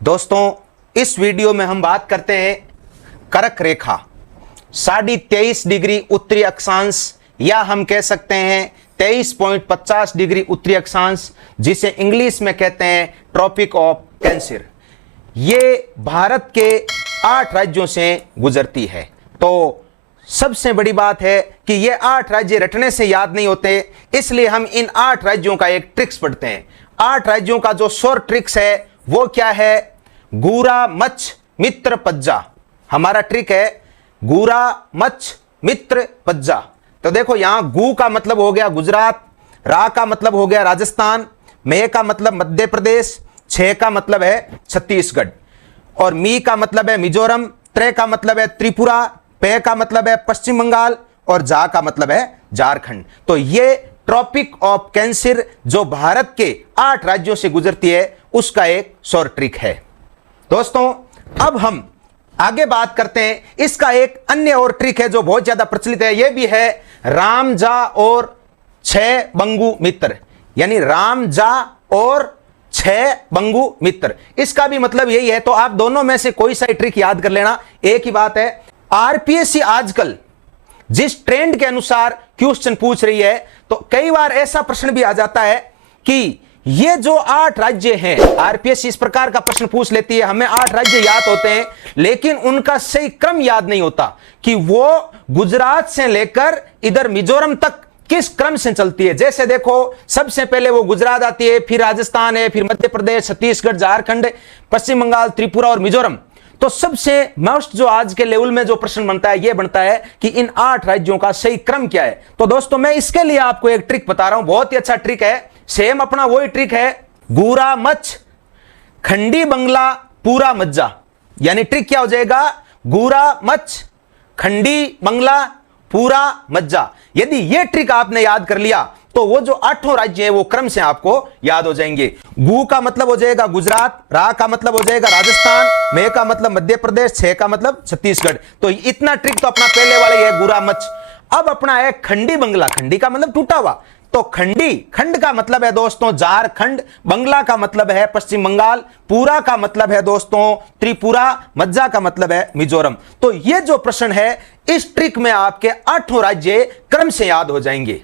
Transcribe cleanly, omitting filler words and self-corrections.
दोस्तों, इस वीडियो में हम बात करते हैं कर्क रेखा 23.5 डिग्री उत्तरी अक्षांश या हम कह सकते हैं 23.50 डिग्री उत्तरी अक्षांश, जिसे इंग्लिश में कहते हैं ट्रॉपिक ऑफ कैंसर। ये भारत के 8 राज्यों से गुजरती है। तो सबसे बड़ी बात है कि ये 8 राज्य रटने से याद नहीं होते, इसलिए हम इन 8 राज्यों का एक ट्रिक्स पढ़ते हैं। 8 राज्यों का जो शॉर्ट ट्रिक्स है वो क्या है? गूरा मच्छ मित्र पज्जा। हमारा ट्रिक है गूरा मच्छ मित्र पज्जा। तो देखो, यहां गू का मतलब हो गया गुजरात, रा का मतलब हो गया राजस्थान, मे का मतलब मध्य प्रदेश, छे का मतलब है छत्तीसगढ़, और मी का मतलब है मिजोरम, त्रे का मतलब है त्रिपुरा, पे का मतलब है पश्चिम बंगाल, और जा का मतलब है झारखंड। तो ये ट्रॉपिक ऑफ कैंसर जो भारत के 8 राज्यों से गुजरती है उसका एक शॉर्ट ट्रिक है। दोस्तों, अब हम आगे बात करते हैं। इसका एक अन्य और ट्रिक है जो बहुत ज्यादा प्रचलित है, यह भी है रामजा और 6 बंगु मित्र, यानी रामजा और 6 बंगु मित्र। इसका भी मतलब यही है। तो आप दोनों में से कोई सा ट्रिक याद कर लेना, एक ही बात है। आरपीएससी आजकल जिस ट्रेंड के अनुसार क्वेश्चन पूछ रही है, तो कई बार ऐसा प्रश्न भी आ जाता है कि ये जो 8 राज्य हैं, आरपीएससी इस प्रकार का प्रश्न पूछ लेती है, हमें 8 राज्य याद होते हैं लेकिन उनका सही क्रम याद नहीं होता कि वो गुजरात से लेकर इधर मिजोरम तक किस क्रम से चलती है। जैसे देखो, सबसे पहले वो गुजरात आती है, फिर राजस्थान है, फिर मध्य प्रदेश, छत्तीसगढ़, झारखंड, पश्चिम बंगाल, त्रिपुरा और मिजोरम। तो सबसे मोस्ट जो आज के लेवल में जो प्रश्न बनता है, यह बनता है कि इन 8 राज्यों का सही क्रम क्या है। तो दोस्तों, मैं इसके लिए आपको एक ट्रिक बता रहा हूं, बहुत ही अच्छा ट्रिक है। सेम अपना वही ट्रिक है, गूरा मच्छ खंडी बंगला पूरा मज्जा। यानी ट्रिक क्या हो जाएगा? गूरा मच्छ खंडी बंगला पूरा मज्जा। यदि यह ट्रिक आपने याद कर लिया तो वो जो 8 राज्य हैं वो क्रम से आपको याद हो जाएंगे। गू का मतलब हो जाएगा गुजरात, रा का मतलब हो जाएगा राजस्थान, मे का मतलब मध्य प्रदेश, छे का मतलब छत्तीसगढ़। तो इतना ट्रिक तो अपना पहले वाला ही है, गूरा मच्छ। अब अपना है खंडी बंगला। खंडी का मतलब टूटा हुआ, तो खंडी, खंड का मतलब है दोस्तों झारखंड, बंगला का मतलब है पश्चिम बंगाल, पूरा का मतलब है दोस्तों त्रिपुरा, मज्जा का मतलब है मिजोरम। तो ये जो प्रश्न है, इस ट्रिक में आपके 8 राज्य क्रम से याद हो जाएंगे।